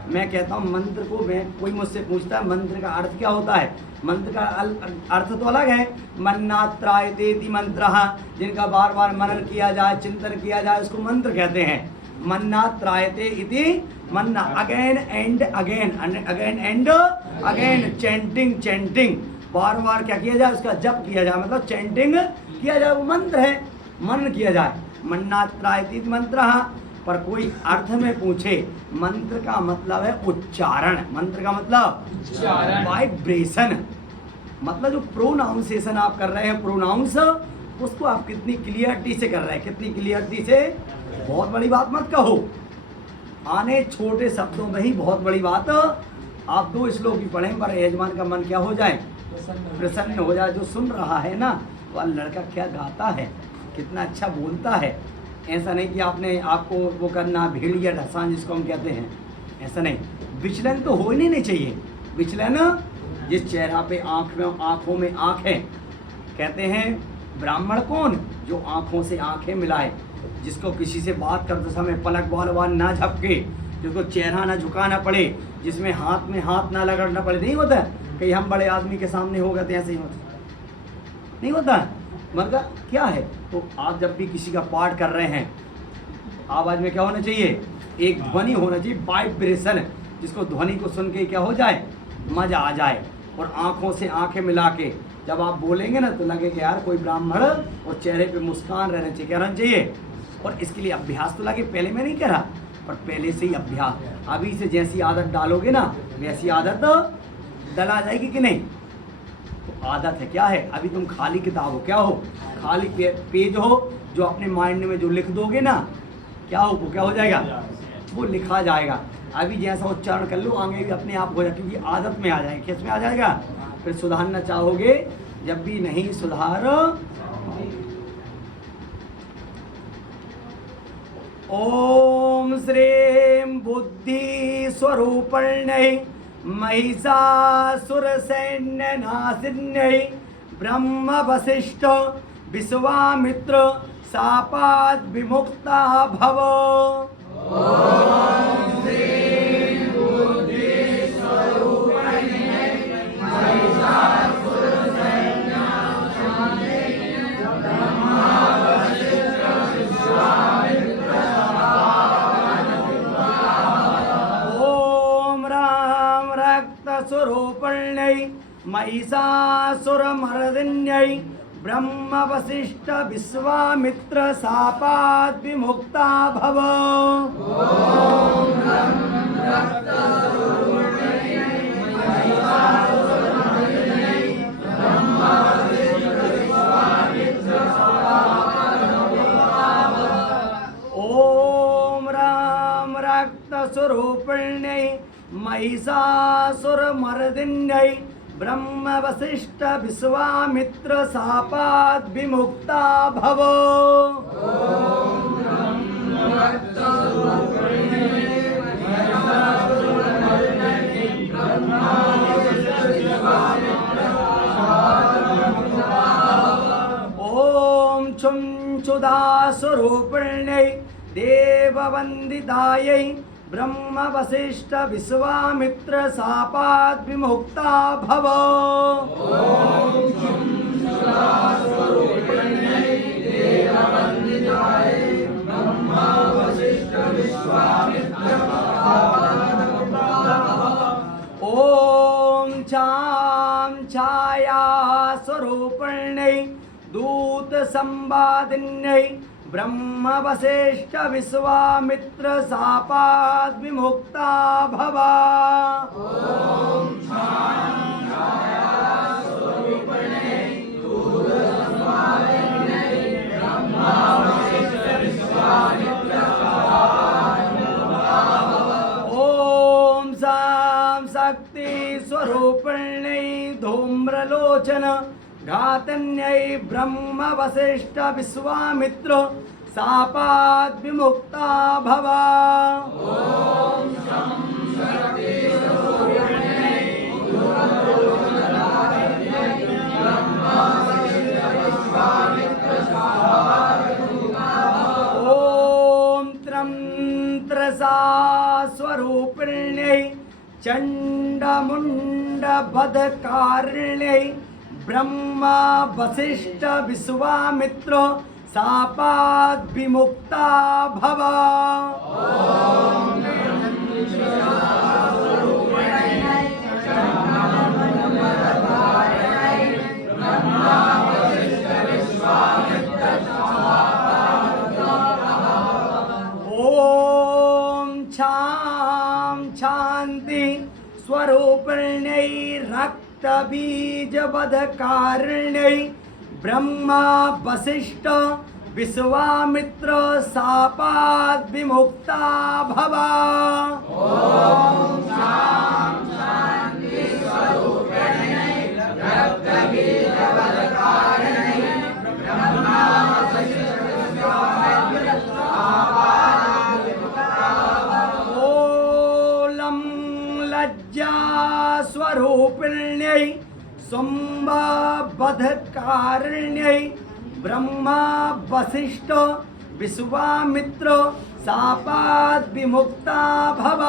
मैं कहता हूँ मंत्र को, मैं कोई मुझसे पूछता है मंत्र का अर्थ क्या होता है, मंत्र का अर्थ तो अलग है। मन्नात्रायतेति मंत्रः, जिनका बार बार मनन किया जाए, चिंतन किया जाए, उसको मंत्र कहते हैं। मन्नात्रायते इति मन्ना, again and again, again and again, chanting, बार बार क्या किया जाए? उसका जप किया जाए, मतलब चैंटिंग किया जाए, वो मंत्र है, मनन किया जाए। मन्नात्रायते मंत्रः। पर कोई अर्थ में पूछे, मंत्र का मतलब है उच्चारण। मंत्र का मतलब वाइब्रेशन, मतलब जो प्रोनाउंसिएशन आप कर रहे हैं, प्रोनाउंस, उसको आप कितनी क्लियरिटी से कर रहे हैं। कितनी क्लियरिटी से? बहुत बड़ी बात मत कहो, आने छोटे शब्दों में ही बहुत बड़ी बात। आप 2 श्लोक ही पढ़ें पर यजमान का मन क्या हो जाए? प्रसन्न हो जाए। जो सुन रहा है ना, वह लड़का क्या गाता है, कितना अच्छा बोलता है। ऐसा नहीं कि आपने आपको वो करना भेड़िया ढसान जिसको हम कहते हैं, ऐसा नहीं। विचलन तो हो ही नहीं चाहिए। विचलन, जिस चेहरा पे आँखों में आँख है, कहते हैं ब्राह्मण कौन? जो आँखों से आँखें मिलाए, जिसको किसी से बात करते समय पलक बाल ना झपके, जिसको चेहरा ना झुकाना पड़े, जिसमें हाथ में हाथ ना लगड़ना पड़े। नहीं होता कहीं हम बड़े आदमी के सामने हो गए तो ऐसे ही होता नहीं होता। मतलब क्या है? तो आप जब भी किसी का पाठ कर रहे हैं, आवाज़ में क्या होना चाहिए? एक ध्वनि होना चाहिए, वाइब्रेशन, जिसको ध्वनि को सुन के क्या हो जाए? मजा आ जाए। और आँखों से आँखें मिला के जब आप बोलेंगे ना, तो लगे कि यार कोई ब्राह्मण, और चेहरे पे मुस्कान रहना चाहिए। क्या रहना चाहिए? और इसके लिए अभ्यास तो लगे, पहले मैं नहीं करा, पर पहले से ही अभ्यास। अभी से जैसी आदत डालोगे ना, वैसी आदत डला जाएगी कि नहीं? तो आदत है, क्या है? अभी तुम खाली किताब हो, क्या हो? खाली पेज हो, जो अपने माइंड में जो लिख दोगे ना, क्या हो? वो क्या हो जाएगा? वो लिखा जाएगा। अभी जैसा उच्चारण कर लो, आगे भी अपने आप हो जाए, क्योंकि आदत में आ जाएगा। किस में आ जाएगा? फिर सुधारना चाहोगे, जब भी नहीं सुधार ओम श्रीं बुद्धि स्वरूपिण्यै महिषासुर सैन्य नाशिन्यै ब्रह्म वसिष्ठ विश्वामित्र शापात् विमुक्ता भव। ओम श्रीं बुद्धि स्वरूपिण्यै महिषासुर सैन्य नाशिन्यै ब्रह्म वसिष्ठ विश्वामित्र स्वरूपिण्यै महिषासुरमर्दिन्यै ब्रह्म वसिष्ठ विश्वामित्र शापात् विमुक्ता भव। ओम राम रक्त स्वरूपिण्यै महिषासुरमर्दिन्यै ब्रह्म वसिष्ठ विश्वामित्र शापात् विमुक्ता भव। ओम छुंछुदा स्वरूपिण्यै देववन्दितायै ब्रह्म वसिष्ठ विश्वामित्र शापात् विमुक्ता भव। ओम चाम छाया स्वरूपिण्यै दूत संवादिन्यै ब्रह्म वसिष्ठ विश्वामित्र शापात् विमुक्ता भव। ओम साम शक्ति स्वरूपिण्यै धूम्रलोचन घातन्यै ब्रह्म वसिष्ठ विश्वामित्र शापात् विमुक्ता भव। ओम त्रंत्रसा स्वरूपिण्यै चंडमुंड बधकारिण्यै ब्रह्म वसिष्ठ विश्वामित्र शापात् विमुक्ता भव। ओम छाम शांति स्वरूपिण्यै रक्त बीज वधकारिण्यै ब्रह्म वसिष्ठ विश्वामित्र शापात् विमुक्ता भव। ओलम लज्जा स्वरूपिण्यै शुम्भवधकारिण्यै ब्रह्म वसिष्ठ विश्वामित्र शापात् विमुक्ता भव।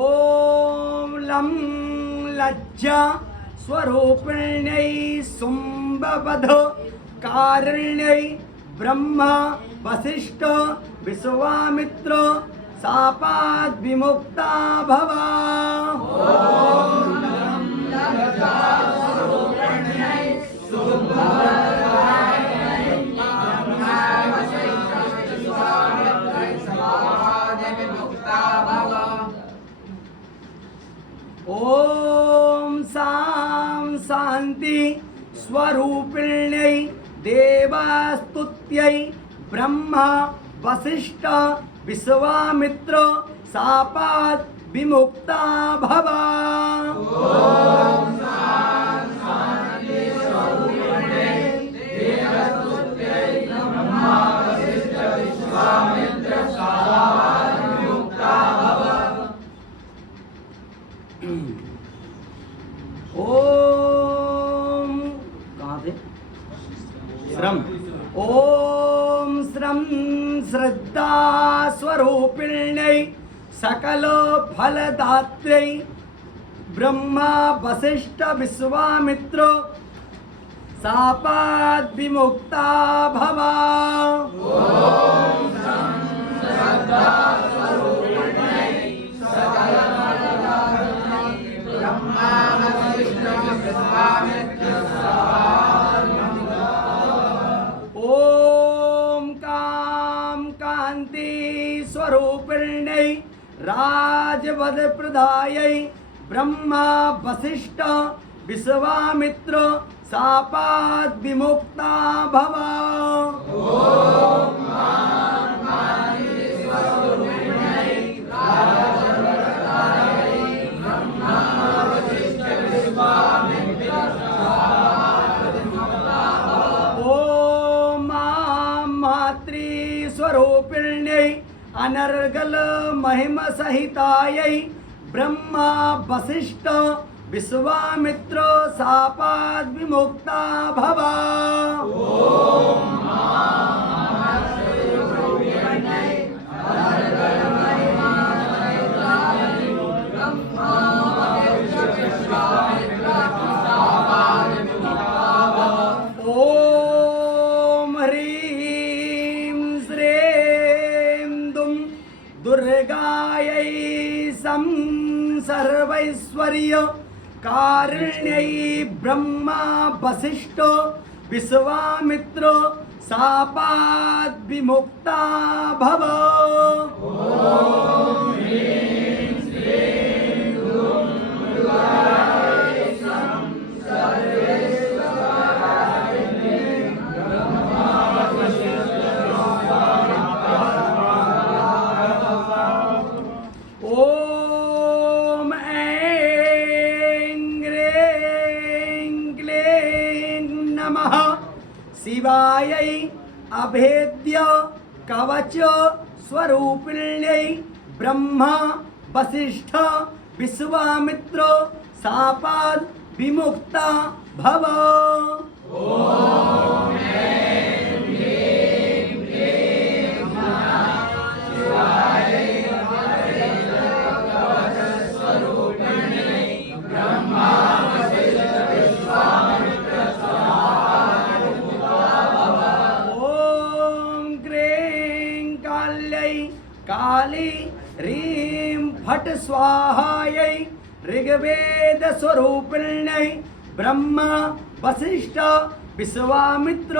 ओम लम लज्जा स्वरूपिण्यै शुम्भवधकारिण्यै ब्रह्म वसिष्ठ विश्वामित्र शापात् विमुक्ता भव। ओम साम शांति स्वरूपिण्यै देवस्तुत्यै ब्रह्म वसिष्ठ विश्वामित्र शापात् विमुक्ता भव। ओम कहाँ थे? श्रम। ओम श्रम श्रद्धा स्वरूपिण्यै सकल फलदात्रै ब्रह्मा वसिष्ठ विश्वामित्र शापात् विमुक्ता भव। ओम श्रम श्रद्धा स्वरूपिण्यै सकल फलदात्रै ब्रह्मा वसिष्ठ विश्वामित्र शापात् विमुक्ता भव। ओम काम कांति स्वरूपिण्यै राजवद प्रदायै ब्रह्मा वसिष्ठ विश्वामित्र शापात् विमुक्ता भव। ओम काम कांति स्वरूपिण्यै राजवद प्रदायै ब्रह्मा वसिष्ठ विश्वामित्र शापात् विमुक्ता भव। ओम मातृ स्वरूपिण्यै अनर्गल महिमा सहितायै ब्रह्मा वसिष्ठ विश्वामित्र शापात् विमुक्ता भव। ओम ह्रीं श्रीं दुं दुर्गायै सं सर्वैश्वर्य कारुण्यै ब्रह्मा वसिष्ठ विश्वामित्र शापात् विमुक्ता भव। ओम ह्रीं श्रीं दुं दुर्गायै सं सर्वैश्वर्य कारुण्यै ब्रह्मा वसिष्ठ ओम ऐं ह्रीं क्लीं नमः शिवायै अभेद्य कवच स्वरूपिण्यै ब्रह्मा वसिष्ठ विश्वामित्र शापात् विमुक्ता भव। ओम ऐं ह्रीं क्लीं नमः शिवायै ब्रह्मा वसिष्ठ विश्वामित्र शापात् विमुक्ता भव। ओम क्लीं काल्यै काली ह्रीं फट् स्वाहायै ऋग्वेद स्वरूपिण्यै ब्रह्मा वसिष्ठ विश्वामित्र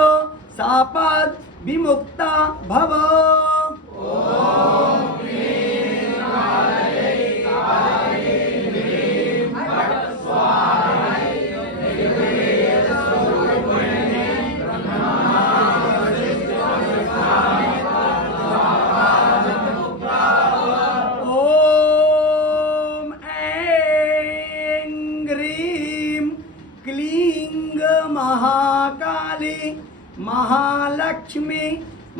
शापात् विमुक्ता भव। ओम क्लीं काल्यै काली ह्रीं फट् स्वाहायै ऋग्वेद स्वरूपिण्यै ब्रह्मा वसिष्ठ विश्वामित्र शापात् विमुक्ता भव। ओम ऐं ह्रीं क्लीं महाकाली महालक्ष्मी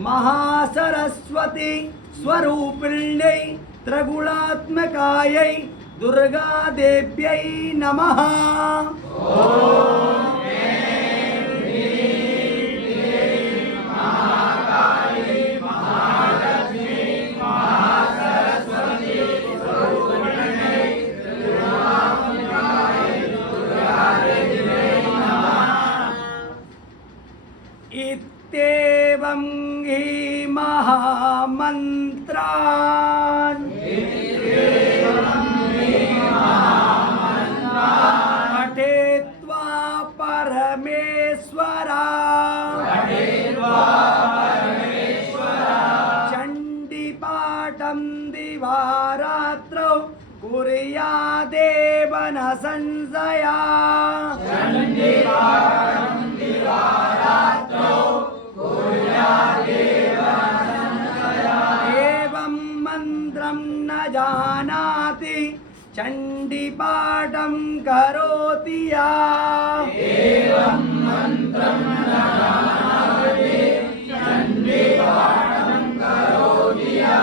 महासरस्वती स्वरूपिण्यै त्रिगुणात्मकायै दुर्गा देव्यै नमः। ओम ऐं ह्रीं क्लीं महाकाली महालक्ष्मी महासरस्वती स्वरूपिण्यै त्रिगुणात्मकायै दुर्गा देव्यै नमः। इत्येवं हि महामन्त्रान् पठित्वा परमेश्वरा चण्डीपाठं दिवारात्रौ कुर्यादेव न संशया। एवं जानाति चण्डीपाठं करोति या एवं मन्त्रं न जानाति चण्डीपाठं करोति या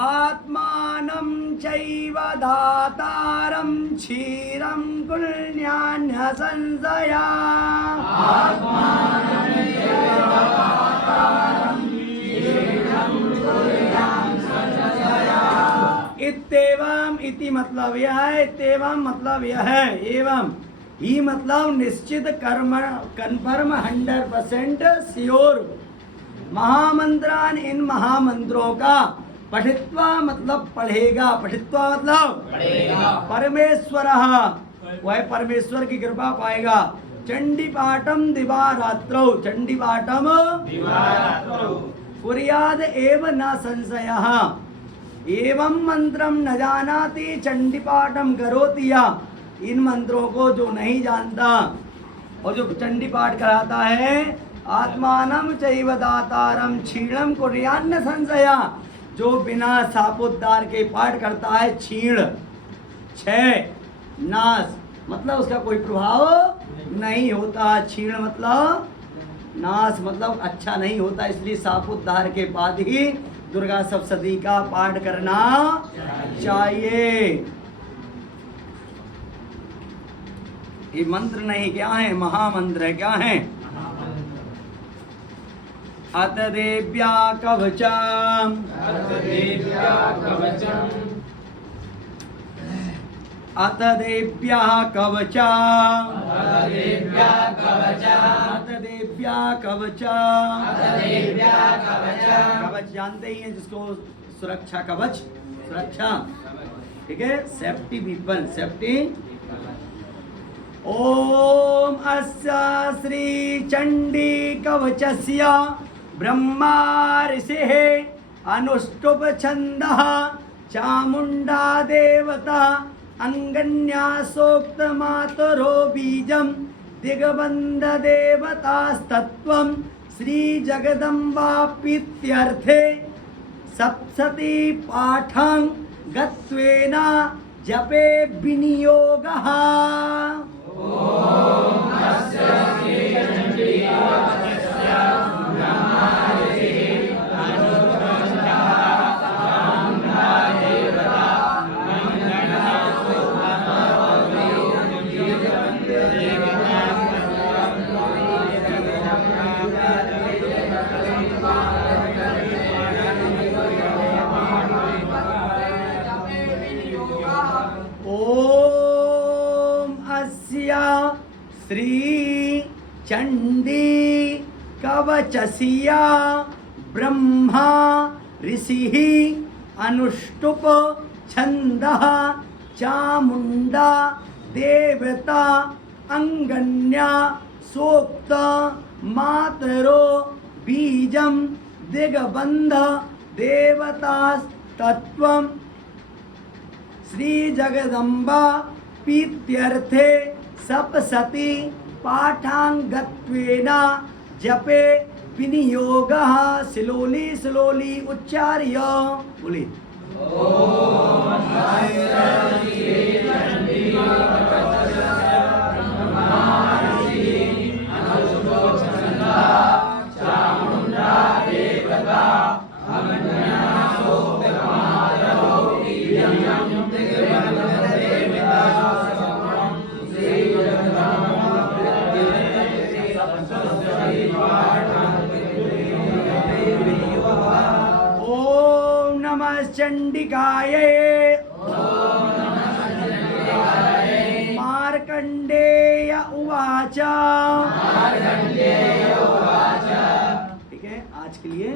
आत्मानं चैव दातारं क्षीरं कुल्यान्य संशया आत्मानं चैव दातारं क्षीरं कुल्यान्य संशया। इत्येवं इति मतलब यह है, इत्येवं मतलब यह है, एवं ही मतलब निश्चित कर्म कन्फर्म 100% श्योर महामंत्रान इन महामंत्रों का पठित्वा मतलब पढ़ेगा, पठित्वा मतलब पढ़ेगा परमेश्वर वह परमेश्वर की कृपा पाएगा। चंडी पाठम दिवारात्रौ चंडी पाठम दिवारात्रौ कुर्याद एव न संशयः एवं मंत्रम न जानाति चंडी पाठम करोति या इन मंत्रों को जो नहीं जानता और जो चंडी पाठ कराता है आत्मानम चैव दातारम क्षीणम कुर्यान्न संशया जो बिना सापोद्धार के पाठ करता है क्षीण क्षय नाश मतलब उसका कोई प्रभाव नहीं होता। क्षीण मतलब नाश मतलब अच्छा नहीं होता, इसलिए सापोद्धार के बाद ही दुर्गा सप्तशती का पाठ करना चाहिए। ये मंत्र नहीं क्या है, महामंत्र है। क्या है? अत देव्या कवचम देव्या कवचम् अत देव्या कवचा देव्या कवचम् अत देव्या कवचा देव्या कवचम् कवच जानते ही हैं जिसको सुरक्षा कवच सुरक्षा, ठीक है, सेफ्टी वीपन सेफ्टी। ओम अस्य श्री चंडी कवचस्य ब्रह्मा ऋषिः अनुष्टुप छन्दः चामुण्डा देवता अंगन्या सोक्त मातरो बीजम दिग्बंध देवतास्तत्वं श्री जगदम्बाप्रीत्यर्थे सप्तशती पाठं गत्वेन जपे विनियोगः। ओम अस्य श्री चंडी कवचस्य ब्रह्मा ऋषिः अनुष्टुप छन्दः चामुण्डा देवता अंगन्या सोक्त मातरो बीजम दिग्बंध देवतास्तत्वं श्री जगदम्बा प्रीत्यर्थे सप्तशती पाठांगत्वेन जपे विनियोगः। स्लोली स्लोली उच्चार्य बोली। ओम नमः चंडिकाये मार्कंडेय उवाच। ठीक है, आज के लिए